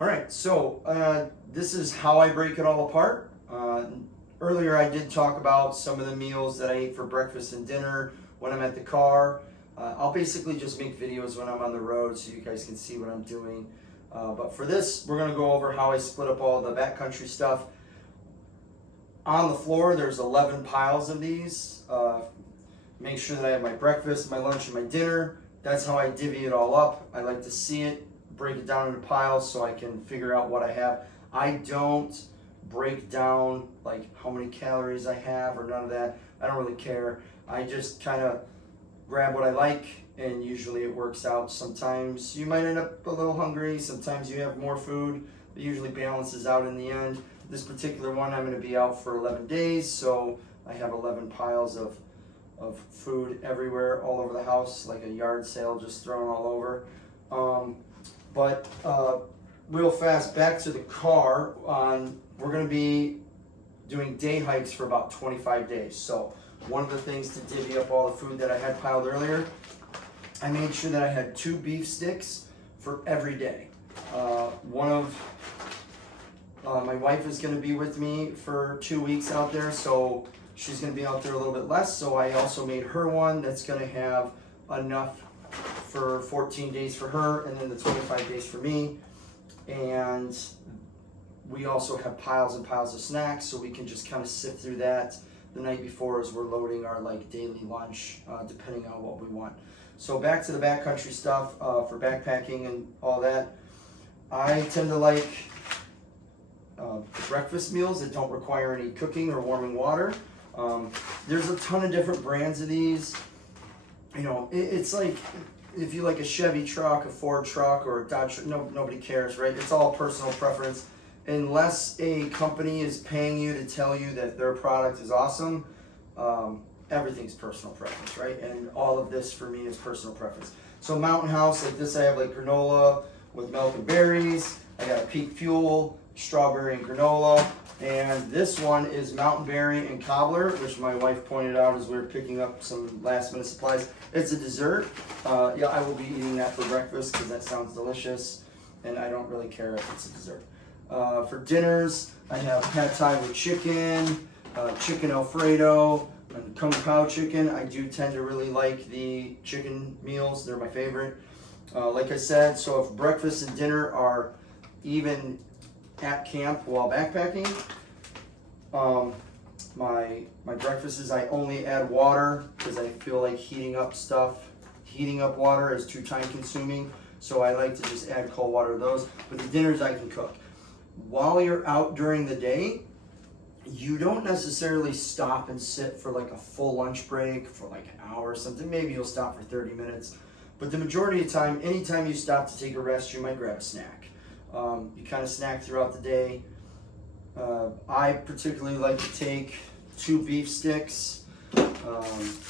All right, so this is how I break it all apart. Earlier I did talk about some of the meals that I eat for breakfast and dinner when I'm at the car. I'll basically just make videos when I'm on the road so you guys can see what I'm doing. But for this, we're gonna go over how I split up all the backcountry stuff. On the floor, there's 11 piles of these. Make sure that I have my breakfast, my lunch, and my dinner. That's how I divvy it all up. I like to see it, break it down into piles so I can figure out what I have. I don't break down like how many calories I have or none of that. I don't really care. I just kind of grab what I like, and usually it works out. Sometimes you might end up a little hungry, sometimes you have more food. It usually balances out in the end. This particular one, I'm going to be out for 11 days, so I have 11 piles of food everywhere, all over the house, like a yard sale, just thrown all over. But real fast, back to the car. We're going to be doing day hikes for about 25 days. So one of the things to divvy up all the food that I had piled earlier, I made sure that I had 2 beef sticks for every day. My wife is going to be with me for 2 weeks out there, so she's going to be out there a little bit less. So I also made her one that's going to have enough for 14 days for her, and then the 25 days for me. And we also have piles and piles of snacks, so we can just kind of sift through that the night before as we're loading our like daily lunch, depending on what we want. So back to the backcountry stuff for backpacking and all that. I tend to like breakfast meals that don't require any cooking or warming water. There's a ton of different brands of these. You know, it's like if you like a Chevy truck, a Ford truck, or a Dodge truck, nobody cares, right? It's all personal preference. Unless a company is paying you to tell you that their product is awesome, everything's personal preference, right? And all of this for me is personal preference. So Mountain House, like this, I have like granola with milk and berries. I got a Peak Fuel, strawberry and granola. And this one is Mountain Berry and Cobbler, which my wife pointed out as we were picking up some last minute supplies. It's a dessert. Yeah, I will be eating that for breakfast because that sounds delicious. And I don't really care if it's a dessert. For dinners, I have pad thai with chicken, chicken Alfredo, and kung pao chicken. I do tend to really like the chicken meals. They're my favorite. Like I said, so if breakfast and dinner are even at camp while backpacking, my breakfast is I only add water because I feel like heating up water is too time consuming. So I like to just add cold water to those. But the dinners I can cook. While you're out during the day, you don't necessarily stop and sit for like a full lunch break for like an hour or something. Maybe you'll stop for 30 minutes. But the majority of the time, anytime you stop to take a rest, you might grab a snack. You kind of snack throughout the day. I particularly like to take 2 beef sticks.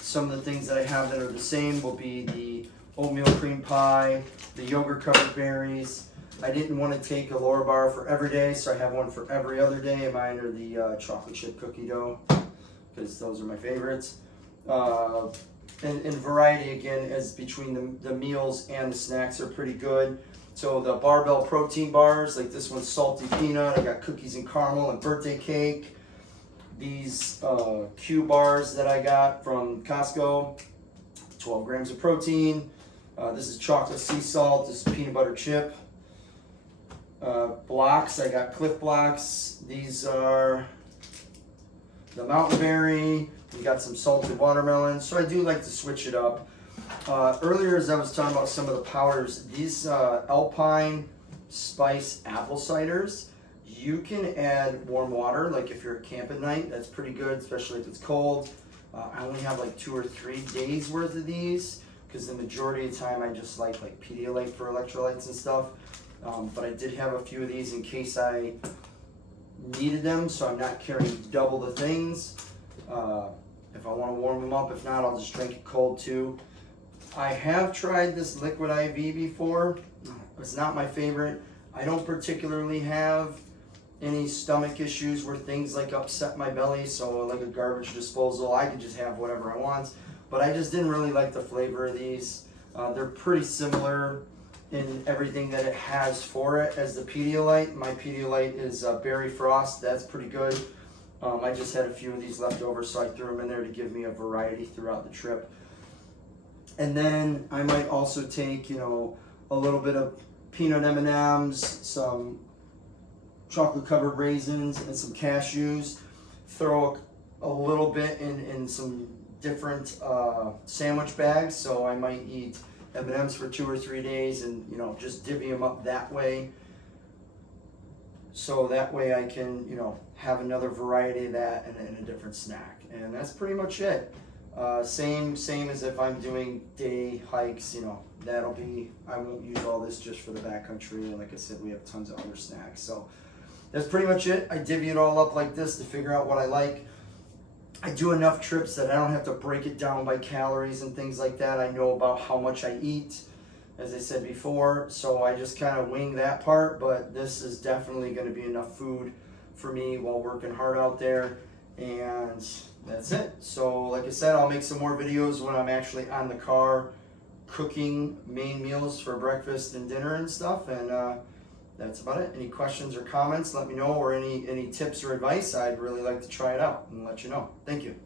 Some of the things that I have that are the same will be the oatmeal cream pie, the yogurt covered berries. I didn't want to take a Laura bar for every day, so I have one for every other day. And mine are the chocolate chip cookie dough, because those are my favorites. And variety, again, as between the meals and the snacks are pretty good. So the barbell protein bars, like this one's salty peanut. I got cookies and caramel and birthday cake. These Q bars that I got from Costco, 12 grams of protein. This is chocolate sea salt. This is peanut butter chip. Blocks, I got Cliff Blocks. These are the Mountain Berry. We got some salted watermelon. So I do like to switch it up. Earlier, as I was talking about some of the powders, these Alpine Spice apple ciders, you can add warm water. Like if you're at camp at night, that's pretty good, especially if it's cold. I only have like 2 or 3 days worth of these because the majority of the time I just like Pedialyte for electrolytes and stuff. But I did have a few of these in case I needed them, so I'm not carrying double the things. If I want to warm them up, if not, I'll just drink it cold too. I have tried this Liquid IV before. It's not my favorite. I don't particularly have any stomach issues where things like upset my belly, so like a garbage disposal, I could just have whatever I want. But I just didn't really like the flavor of these. They're pretty similar in everything that it has for it as the Pedialyte. My Pedialyte is Berry Frost. That's pretty good. I just had a few of these left over, so I threw them in there to give me a variety throughout the trip. And then I might also take, a little bit of peanut M&Ms, some chocolate covered raisins, and some cashews. Throw a little bit in some different sandwich bags. So I might eat M&Ms for 2 or 3 days and, just divvy them up that way. So that way I can, have another variety of that and a different snack. And that's pretty much it. Same as if I'm doing day hikes, that'll be, I won't use all this just for the backcountry. And like I said, we have tons of other snacks. So that's pretty much it. I divvy it all up like this to figure out what I like. I do enough trips that I don't have to break it down by calories and things like that. I know about how much I eat, as I said before, so I just kind of wing that part, but this is definitely going to be enough food for me while working hard out there, and that's it. So like I said, I'll make some more videos when I'm actually on the car cooking main meals for breakfast and dinner and stuff, and that's about it. Any questions or comments, let me know, or any tips or advice. I'd really like to try it out and let you know. Thank you.